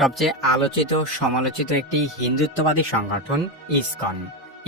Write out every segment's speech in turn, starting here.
সবচেয়ে আলোচিত সমালোচিত একটি হিন্দুত্ববাদী সংগঠন ইসকন।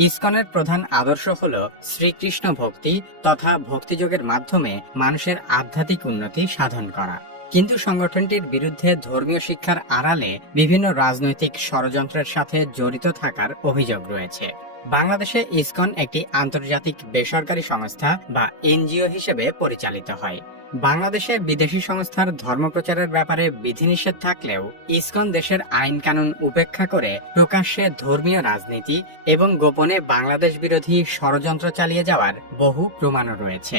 ইসকনের প্রধান আদর্শ হল শ্রীকৃষ্ণ ভক্তি তথা ভক্তিযোগের মাধ্যমে মানুষের আধ্যাত্মিক উন্নতি সাধন করা। কিন্তু সংগঠনটির বিরুদ্ধে ধর্মীয় শিক্ষার আড়ালে বিভিন্ন রাজনৈতিক ষড়যন্ত্রের সাথে জড়িত থাকার অভিযোগ রয়েছে। বাংলাদেশে ইসকন একটি আন্তর্জাতিক বেসরকারি সংস্থা বা এনজিও হিসেবে পরিচালিত হয়। বাংলাদেশে বিদেশি সংস্থার ধর্মপ্রচারের ব্যাপারে বিধিনিষেধ থাকলেও ইসকন দেশের আইন কানুন উপেক্ষা করে প্রকাশ্যে ধর্মীয় রাজনীতি এবং গোপনে বাংলাদেশ বিরোধী ষড়যন্ত্র চালিয়ে যাওয়ার বহু প্রমাণও রয়েছে।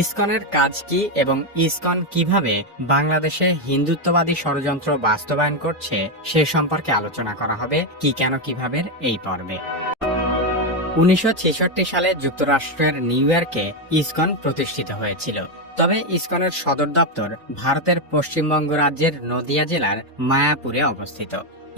ইসকনের কাজ কি এবং ইসকন কিভাবে বাংলাদেশে হিন্দুত্ববাদী ষড়যন্ত্র বাস্তবায়ন করছে সে সম্পর্কে আলোচনা করা হবে কি কেন কিভাবে এই পর্বে। 1966 সালে যুক্তরাষ্ট্রের নিউ ইয়র্কে ইসকন প্রতিষ্ঠিত হয়েছিল। তবে ইসকনের সদর দপ্তর ভারতের পশ্চিমবঙ্গ রাজ্যের নদিয়া জেলার মায়াপুরে অবস্থিত।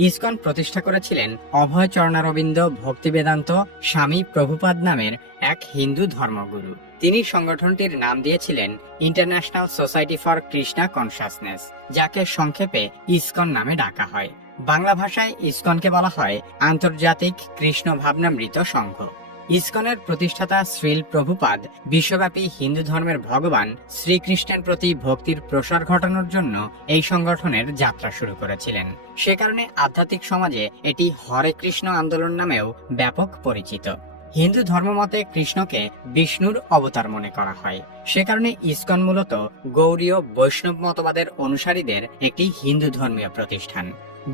ইসকন প্রতিষ্ঠা করেছিলেন অভয় চরণারবিন্দ ভক্তিবেদান্ত স্বামী প্রভুপাদ নামের এক হিন্দু ধর্মগুরু। তিনি সংগঠনটির নাম দিয়েছিলেন international society for Krishna consciousness, যাকে সংক্ষেপে ইসকন নামে ডাকা হয়। বাংলা ভাষায় ইসকনকে বলা হয় আন্তর্জাতিক কৃষ্ণ ভাবনামৃত সংঘ। ইসকনের প্রতিষ্ঠাতা শ্রীল প্রভুপাদ বিশ্বব্যাপী হিন্দু ধর্মের ভগবান শ্রীকৃষ্ণের প্রতি ভক্তির প্রসার ঘটানোর জন্য এই সংগঠনের যাত্রা শুরু করেছিলেন। সে কারণে আধ্যাত্মিক সমাজে এটি হরে কৃষ্ণ আন্দোলন নামেও ব্যাপক পরিচিত। হিন্দু ধর্মমতে কৃষ্ণকে বিষ্ণুর অবতার মনে করা হয়। সে কারণে ইসকন মূলত গৌড়ীয় বৈষ্ণব মতবাদের অনুসারীদের একটি হিন্দু ধর্মীয় প্রতিষ্ঠান।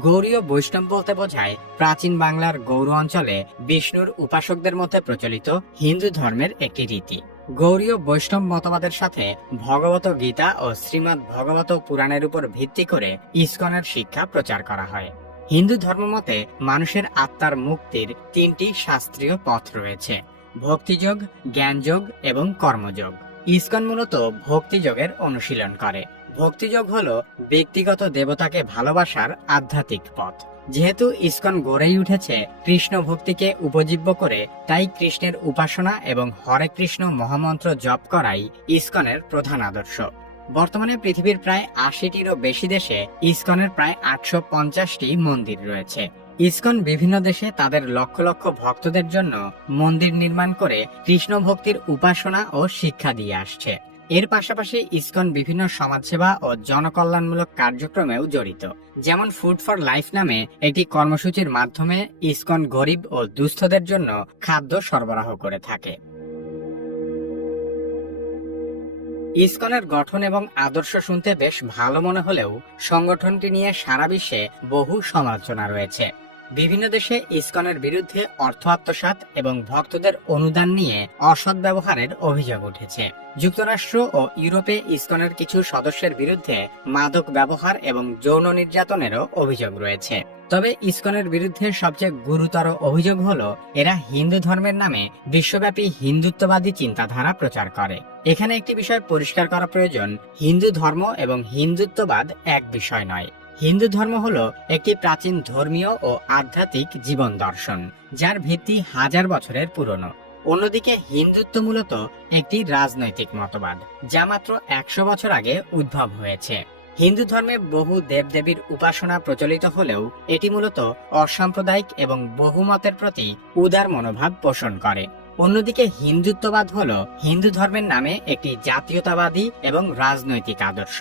গৌড়ীয় বৈষ্ণব বলতে বোঝায় প্রাচীন বাংলার গৌড় অঞ্চলে বিষ্ণুর উপাসকদের মধ্যে প্রচলিত হিন্দু ধর্মের একটি রীতি। গৌড়ীয় বৈষ্ণব মতবাদের সাথে ভগবত গীতা ও শ্রীমদ্ ভগবত পুরাণের উপর ভিত্তি করে ইসকনের শিক্ষা প্রচার করা হয়। হিন্দু ধর্মমতে মানুষের আত্মার মুক্তির তিনটি শাস্ত্রীয় পথ রয়েছে: ভক্তিযোগ, জ্ঞানযোগ এবং কর্মযোগ। ইসকন মূলত ভক্তিযোগের অনুশীলন করে। ভক্তিযোগ হলো ব্যক্তিগত দেবতাকে ভালোবাসার আধ্যাত্মিক পথ। যেহেতু ইসকন গড়েই উঠেছে কৃষ্ণ ভক্তিকে উপজীব্য করে, তাই কৃষ্ণের উপাসনা এবং হরে কৃষ্ণ মহামন্ত্র জপ করাই ইসকনের প্রধান আদর্শ। বর্তমানে পৃথিবীর প্রায় 80টিরও বেশি দেশে ইসকনের প্রায় 850টি মন্দির রয়েছে। ইসকন বিভিন্ন দেশে তাদের লক্ষ লক্ষ ভক্তদের জন্য মন্দির নির্মাণ করে কৃষ্ণ ভক্তির উপাসনা ও শিক্ষা দিয়ে আসছে। এর পাশাপাশি ইসকন বিভিন্ন সমাজসেবা ও জনকল্যাণমূলক কার্যক্রমেও জড়িত। যেমন ফুড ফর লাইফ নামে একটি কর্মসূচির মাধ্যমে ইসকন গরিব ও দুস্থদের জন্য খাদ্য সরবরাহ করে থাকে। ইসকনের গঠন এবং আদর্শ শুনতে বেশ ভালো মনে হলেও সংগঠনটি নিয়ে সারা বিশ্বে বহু সমালোচনা রয়েছে। বিভিন্ন দেশে ইসকনের বিরুদ্ধে অর্থ আত্মসাৎ এবং ভক্তদের অনুদান নিয়ে অসৎ ব্যবহারের অভিযোগ উঠেছে। যুক্তরাষ্ট্র ও ইউরোপে ইসকনের কিছু সদস্যের বিরুদ্ধে মাদক ব্যবহার এবং যৌন নির্যাতনেরও অভিযোগ রয়েছে। তবে ইসকনের বিরুদ্ধে সবচেয়ে গুরুতর অভিযোগ হলো এরা হিন্দু ধর্মের নামে বিশ্বব্যাপী হিন্দুত্ববাদী চিন্তাধারা প্রচার করে। এখানে একটি বিষয় পরিষ্কার করা প্রয়োজন: হিন্দু ধর্ম এবং হিন্দুত্ববাদ এক বিষয় নয়। হিন্দু ধর্ম হলো একটি প্রাচীন ধর্মীয় ও আধ্যাত্মিক জীবন দর্শন, যার ভিত্তি হাজার বছরের পুরনো। অন্যদিকে হিন্দুত্ব মূলত একটি রাজনৈতিক মতবাদ, যা মাত্র 100 বছর আগে উদ্ভব হয়েছে। হিন্দু ধর্মে বহু দেবদেবীর উপাসনা প্রচলিত হলেও এটি মূলত অসাম্প্রদায়িক এবং বহুমতের প্রতি উদার মনোভাব পোষণ করে। অন্যদিকে হিন্দুত্ববাদ হলো হিন্দু ধর্মের নামে একটি জাতীয়তাবাদী এবং রাজনৈতিক আদর্শ,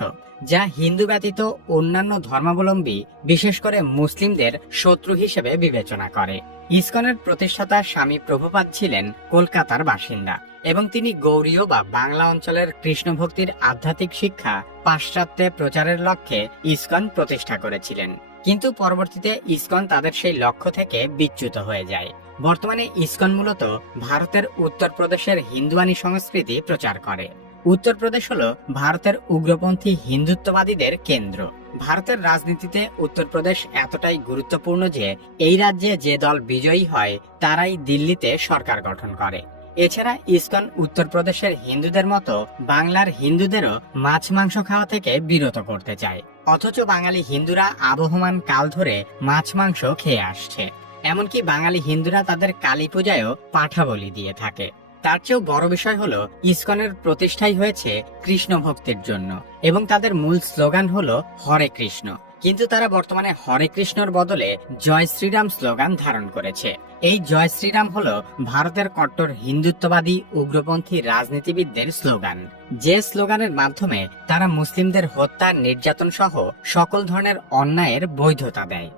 যা হিন্দু ব্যতীত অন্যান্য ধর্মাবলম্বী, বিশেষ করে মুসলিমদের শত্রু হিসেবে বিবেচনা করে। ইসকনের প্রতিষ্ঠাতা স্বামী প্রভুপাদ ছিলেন কলকাতার বাসিন্দা এবং তিনি গৌড়ীয় বা বাংলা অঞ্চলের কৃষ্ণ ভক্তির আধ্যাত্মিক শিক্ষা পাশ্চাত্যে প্রচারের লক্ষ্যে ইসকন প্রতিষ্ঠা করেছিলেন। কিন্তু পরবর্তীতে ইসকন তাদের সেই লক্ষ্য থেকে বিচ্যুত হয়ে যায়। বর্তমানে ইসকন মূলত ভারতের উত্তরপ্রদেশের হিন্দুয়ানি সংস্কৃতি প্রচার করে। উত্তরপ্রদেশ হল ভারতের উগ্রপন্থী হিন্দুত্ববাদীদের কেন্দ্র। ভারতের রাজনীতিতে উত্তরপ্রদেশ এতটাই গুরুত্বপূর্ণ যে এই রাজ্যে যে দল বিজয়ী হয় তারাই দিল্লিতে সরকার গঠন করে। এছাড়া ইসকন উত্তরপ্রদেশের হিন্দুদের মতো বাংলার হিন্দুদেরও মাছ মাংস খাওয়া থেকে বিরত করতে চায়। অথচ বাঙালি হিন্দুরা আবহমান কাল ধরে মাছ মাংস খেয়ে আসছে। এমনকি বাঙালি হিন্দুরা তাদের কালী পূজায়ও পাঠা বলি দিয়ে থাকে। তার চেয়েও বড় বিষয় হলো ইসকনের প্রতিষ্ঠাই হয়েছে কৃষ্ণ ভক্তির জন্য এবং তাদের মূল স্লোগান হলো হরে কৃষ্ণ। কিন্তু তারা বর্তমানে হরে কৃষ্ণর বদলে জয় শ্রীরাম স্লোগান ধারণ করেছে। এই জয় শ্রীরাম হলো ভারতের কট্টর হিন্দুত্ববাদী উগ্রপন্থী রাজনীতিবিদদের স্লোগান, যে স্লোগানের মাধ্যমে তারা মুসলিমদের হত্যা, নির্যাতন সহ সকল ধরনের অন্যায়ের বৈধতা দেয়।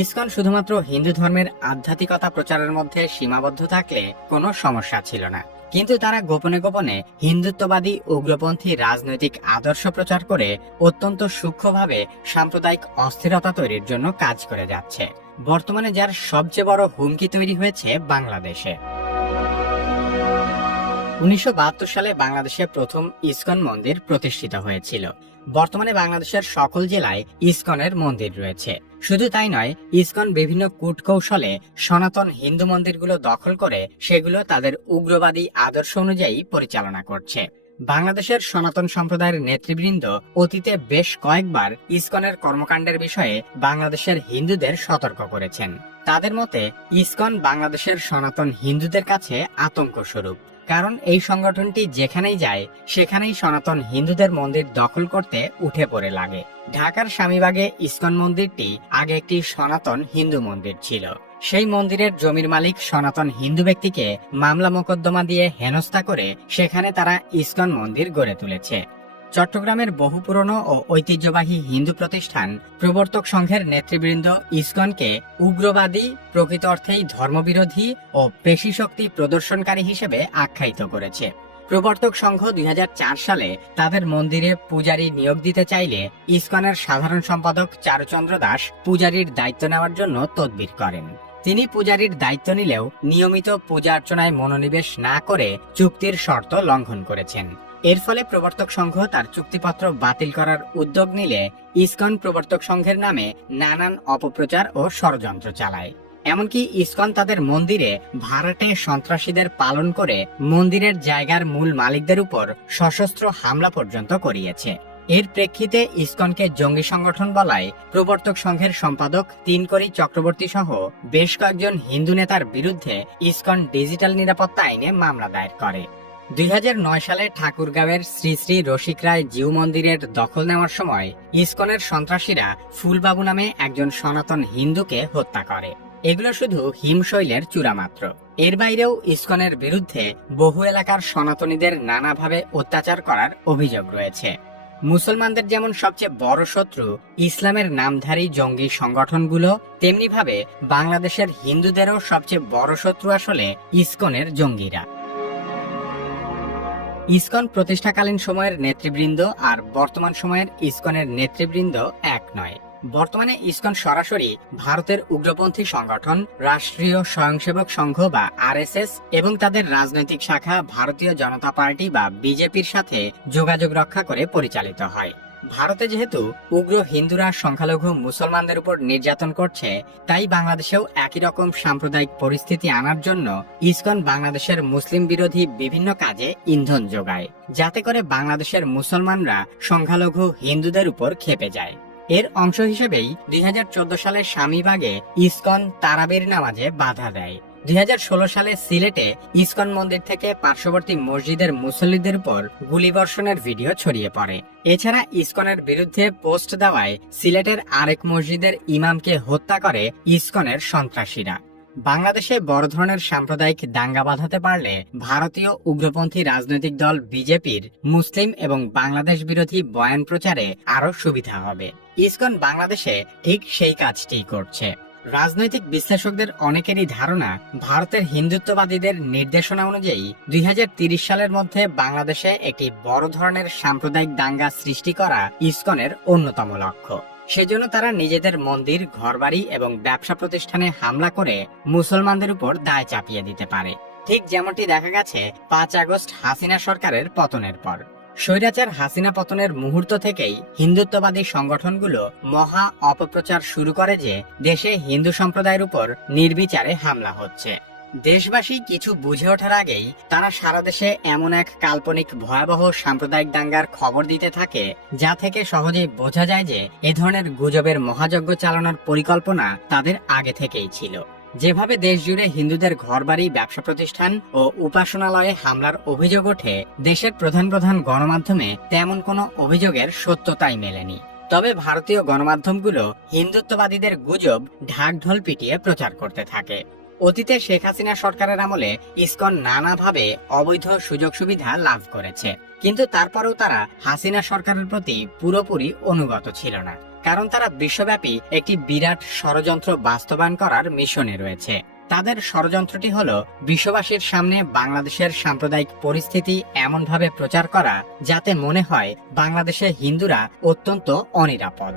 ইসকন শুধুমাত্র হিন্দু ধর্মের আধ্যাত্মিকতা প্রচারের মধ্যে সীমাবদ্ধ থাকলে কোনো সমস্যা ছিল না, কিন্তু তারা গোপনে গোপনে হিন্দুত্ববাদী উগ্রপন্থী রাজনৈতিক আদর্শ প্রচার করে অত্যন্ত সূক্ষ্মভাবে সাম্প্রদায়িক অস্থিরতা তৈরির জন্য কাজ করে যাচ্ছে, বর্তমানে যার সবচেয়ে বড় হুমকি তৈরি হয়েছে বাংলাদেশে। 1972 সালে বাংলাদেশে প্রথম ইসকন মন্দির প্রতিষ্ঠিত হয়েছিল। বর্তমানে বাংলাদেশের সকল জেলায় ইসকনের মন্দির রয়েছে। শুধু তাই নয়, ইসকন বিভিন্ন কূটকৌশলে সনাতন হিন্দু মন্দিরগুলো দখল করে সেগুলো তাদের উগ্রবাদী আদর্শ অনুযায়ী পরিচালনা করছে। বাংলাদেশের সনাতন সম্প্রদায়ের নেতৃবৃন্দ অতীতে বেশ কয়েকবার ইসকনের কর্মকাণ্ডের বিষয়ে বাংলাদেশের হিন্দুদের সতর্ক করেছেন। তাদের মতে ইসকন বাংলাদেশের সনাতন হিন্দুদের কাছে আতঙ্ক স্বরূপ, কারণ এই সংগঠনটি যেখানেই যায় সেখানেই সনাতন হিন্দুদের মন্দির দখল করতে উঠে পড়ে লাগে। ঢাকার স্বামীবাগে ইসকন মন্দিরটি আগে একটি সনাতন হিন্দু মন্দির ছিল। সেই মন্দিরের জমির মালিক সনাতন হিন্দু ব্যক্তিকে মামলা মোকদ্দমা দিয়ে হেনস্থা করে সেখানে তারা ইসকন মন্দির গড়ে তুলেছে। চট্টগ্রামের বহু পুরনো ও ঐতিহ্যবাহী হিন্দু প্রতিষ্ঠান প্রবর্তক সংঘের নেতৃবৃন্দ ইসকনকে উগ্রবাদী, প্রকৃত অর্থেই ধর্মবিরোধী ও পেশিশক্তি প্রদর্শনকারী হিসেবে আখ্যায়িত করেছে। প্রবর্তক সংঘ 2004 সালে তাদের মন্দিরে পূজারী নিয়োগ দিতে চাইলে ইসকনের সাধারণ সম্পাদক চারুচন্দ্র দাস পূজারীর দায়িত্ব নেওয়ার জন্য তদবির করেন। তিনি পূজারীর দায়িত্ব নিলেও নিয়মিত পূজা অর্চনায় মনোনিবেশ না করে চুক্তির শর্ত লঙ্ঘন করেছেন। এর ফলে প্রবর্তক সংঘ তার চুক্তিপত্র বাতিল করার উদ্যোগ নিলে ইসকন প্রবর্তক সংঘের নামে নানান অপপ্রচার ও ষড়যন্ত্র চালায়। এমনকি ইসকন তাদের মন্দিরে ভাড়াটে সন্ত্রাসীদের পালন করে মন্দিরের জায়গার মূল মালিকদের উপর সশস্ত্র হামলা পর্যন্ত করিয়েছে। এর প্রেক্ষিতে ইসকনকে জঙ্গি সংগঠন বলায় প্রবর্তক সংঘের সম্পাদক তিনকড়ি চক্রবর্তী সহ বেশ কয়েকজন হিন্দু নেতার বিরুদ্ধে ইসকন ডিজিটাল নিরাপত্তা আইনে মামলা দায়ের করে। 2009 সালে ঠাকুরগাঁওয়ের শ্রী শ্রী রসিক রায় জিউ মন্দিরের দখল নেওয়ার সময় ইসকনের সন্ত্রাসীরা ফুলবাবু নামে একজন সনাতন হিন্দুকে হত্যা করে। এগুলো শুধু হিমশৈলের চূড়া মাত্র। এর বাইরেও ইসকনের বিরুদ্ধে বহু এলাকার সনাতনীদের নানাভাবে অত্যাচার করার অভিযোগ রয়েছে। মুসলমানদের যেমন সবচেয়ে বড় শত্রু ইসলামের নামধারী জঙ্গি সংগঠনগুলো, তেমনি ভাবে বাংলাদেশের হিন্দুদেরও সবচেয়ে বড় শত্রু আসলে ইসকনের জঙ্গিরা। ইসকন প্রতিষ্ঠাকালীন সময়ের নেতৃবৃন্দ আর বর্তমান সময়ের ইসকনের নেতৃবৃন্দ এক নয়। বর্তমানে ইসকন সরাসরি ভারতের উগ্রপন্থী সংগঠন রাষ্ট্রীয় স্বয়ংসেবক সংঘ বা আরএসএস এবং তাদের রাজনৈতিক শাখা ভারতীয় জনতা পার্টি বা বিজেপির সাথে যোগাযোগ রক্ষা করে পরিচালিত হয়। ভারতে যেহেতু উগ্র হিন্দুরা সংখ্যালঘু মুসলমানদের উপর নির্যাতন করছে, তাই বাংলাদেশেও একই রকম সাম্প্রদায়িক পরিস্থিতি আনার জন্য ইসকন বাংলাদেশের মুসলিম বিরোধী বিভিন্ন কাজে ইন্ধন যোগায়, যাতে করে বাংলাদেশের মুসলমানরা সংখ্যালঘু হিন্দুদের উপর ক্ষেপে যায়। এর অংশ হিসেবেই 2014 সালে স্বামীবাগে ইসকন তারাবির নামাজে বাধা দেয়। 2016 সালে সিলেটে ইসকন মন্দির থেকে পার্শ্ববর্তী মসজিদের মুসল্লিদের উপর গুলিবর্ষণের ভিডিও ছড়িয়ে পড়ে। এছাড়া ইসকনের বিরুদ্ধে পোস্ট দেওয়ায় সিলেটের আরেক মসজিদের ইমামকে হত্যা করে ইসকনের সন্ত্রাসীরা। বাংলাদেশে বড় ধরনের সাম্প্রদায়িক দাঙ্গা বাঁধাতে পারলে ভারতীয় উগ্রপন্থী রাজনৈতিক দল বিজেপির মুসলিম এবং বাংলাদেশ বিরোধী বয়ান প্রচারে আরো সুবিধা হবে। ইসকন বাংলাদেশে ঠিক সেই কাজটি করছে। রাজনৈতিক বিশ্লেষকদের অনেকেরই ধারণা, ভারতের হিন্দুত্ববাদীদের নির্দেশনা অনুযায়ী 2030 সালের মধ্যে বাংলাদেশে একটি বড় ধরনের সাম্প্রদায়িক দাঙ্গা সৃষ্টি করা ইসকনের অন্যতম লক্ষ্য। সেজন্য তারা নিজেদের মন্দির, ঘরবাড়ি এবং ব্যবসা প্রতিষ্ঠানে হামলা করে মুসলমানদের উপর দায় চাপিয়ে দিতে পারে, ঠিক যেমনটি দেখা গেছে 5 আগস্ট হাসিনা সরকারের পতনের পর। স্বৈরাচার হাসিনা পতনের মুহূর্ত থেকেই হিন্দুত্ববাদী সংগঠনগুলো মহা অপপ্রচার শুরু করে যে দেশে হিন্দু সম্প্রদায়ের উপর নির্বিচারে হামলা হচ্ছে। দেশবাসী কিছু বুঝে ওঠার আগেই তারা সারা দেশে এমন এক কাল্পনিক ভয়াবহ সাম্প্রদায়িক দাঙ্গার খবর দিতে থাকে, যা থেকে সহজেই বোঝা যায় যে এ ধরনের গুজবের মহাযজ্ঞ চালানোর পরিকল্পনা তাদের আগে থেকেই ছিল। যেভাবে দেশ জুড়ে হিন্দুদের ঘরবাড়ি, ব্যবসা প্রতিষ্ঠান ও উপাসনালয়ে হামলার অভিযোগ ওঠে, দেশের প্রধান প্রধান গণমাধ্যমে তেমন কোনো অভিযোগের সত্যতাই মেলেনি। তবে ভারতীয় গণমাধ্যমগুলো হিন্দুত্ববাদীদের গুজব ঢাকঢোল পিটিয়ে প্রচার করতে থাকে। অতীতে শেখ হাসিনা সরকারের আমলে ইসকন নানাভাবে অবৈধ সুযোগ সুবিধা লাভ করেছে, কিন্তু তারপরেও তারা হাসিনা সরকারের প্রতি পুরোপুরি অনুগত ছিল না, কারণ তারা বিশ্বব্যাপী একটি বিরাট ষড়যন্ত্র বাস্তবায়ন করার মিশনে রয়েছে। তাদের ষড়যন্ত্রটি হলো বিশ্ববাসীর সামনে বাংলাদেশের সাম্প্রদায়িক পরিস্থিতি এমনভাবে প্রচার করা যাতে মনে হয় বাংলাদেশে হিন্দুরা অত্যন্ত অনিরাপদ।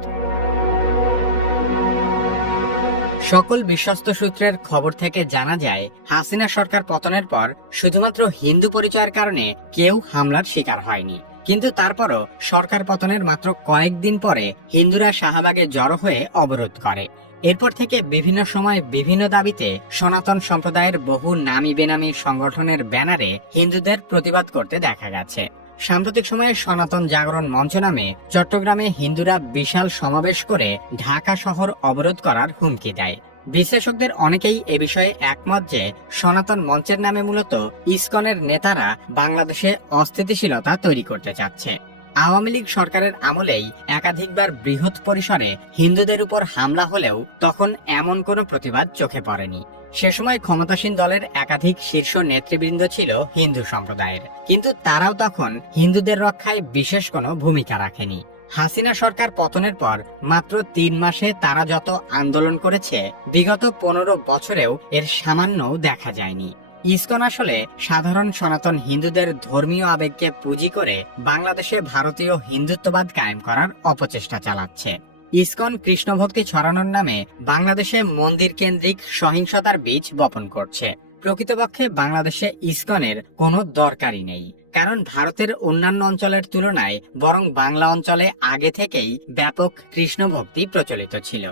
সকল বিশ্বস্ত সূত্রের খবর থেকে জানা যায়, হাসিনা সরকার পতনের পর শুধুমাত্র হিন্দু পরিচয়ের কারণে কেউ হামলার শিকার হয়নি, কিন্তু তারপরও সরকার পতনের মাত্র কয়েকদিন পরে হিন্দুরা শাহবাগে জড়ো হয়ে অবরোধ করে। এরপর থেকে বিভিন্ন সময় বিভিন্ন দাবিতে সনাতন সম্প্রদায়ের বহু নামী বেনামী সংগঠনের ব্যানারে হিন্দুদের প্রতিবাদ করতে দেখা গেছে। সাম্প্রতিক সময়ে সনাতন জাগরণ মঞ্চ নামে চট্টগ্রামে হিন্দুরা বিশাল সমাবেশ করে ঢাকা শহর অবরোধ করার হুমকি দেয়। বিশ্লেষকদের অনেকেই এ বিষয়ে একমত যে সনাতন মঞ্চের নামে মূলত ইসকনের নেতারা বাংলাদেশে অস্থিতিশীলতা তৈরি করতে চাচ্ছে। আওয়ামী লীগ সরকারের আমলেই একাধিকবার বৃহৎ পরিসরে হিন্দুদের উপর হামলা হলেও তখন এমন কোনো প্রতিবাদ চোখে পড়েনি। সে সময় ক্ষমতাসীন দলের একাধিক শীর্ষ নেতৃবৃন্দ ছিল হিন্দু সম্প্রদায়ের, কিন্তু তারাও তখন হিন্দুদের রক্ষায় বিশেষ কোনো ভূমিকা রাখেনি। হাসিনা সরকার পতনের পর মাত্র 3 মাসে তারা যত আন্দোলন করেছে, বিগত 15 বছরেও এর সামান্যও দেখা যায়নি। ইসকন আসলে সাধারণ সনাতন হিন্দুদের ধর্মীয় আবেগকে পুঁজি করে বাংলাদেশে ভারতীয় হিন্দুত্ববাদ কায়েম করার অপচেষ্টা চালাচ্ছে। ইসকন কৃষ্ণভক্তি ছড়ানোর নামে বাংলাদেশে মন্দির কেন্দ্রিক সহিংসতার বীজ বপন করছে। প্রকৃতপক্ষে বাংলাদেশে ইসকনের কোনো দরকারই নেই, কারণ ভারতের অন্যান্য অঞ্চলের তুলনায় বরং বাংলা অঞ্চলে আগে থেকেই ব্যাপক কৃষ্ণভক্তি প্রচলিত ছিল।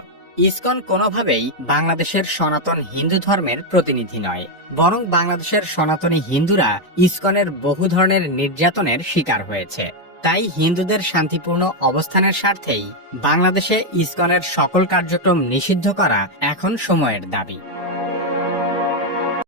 ইসকন কোনোভাবেই বাংলাদেশের সনাতন হিন্দু ধর্মের প্রতিনিধি নয়, বরং বাংলাদেশের সনাতনী হিন্দুরা ইসকনের বহু ধরনের নির্যাতনের শিকার হয়েছে। তাই হিন্দুদের শান্তিপূর্ণ অবস্থানের স্বার্থেই বাংলাদেশে ইসকনের সকল কার্যক্রম নিষিদ্ধ করা এখন সময়ের দাবি।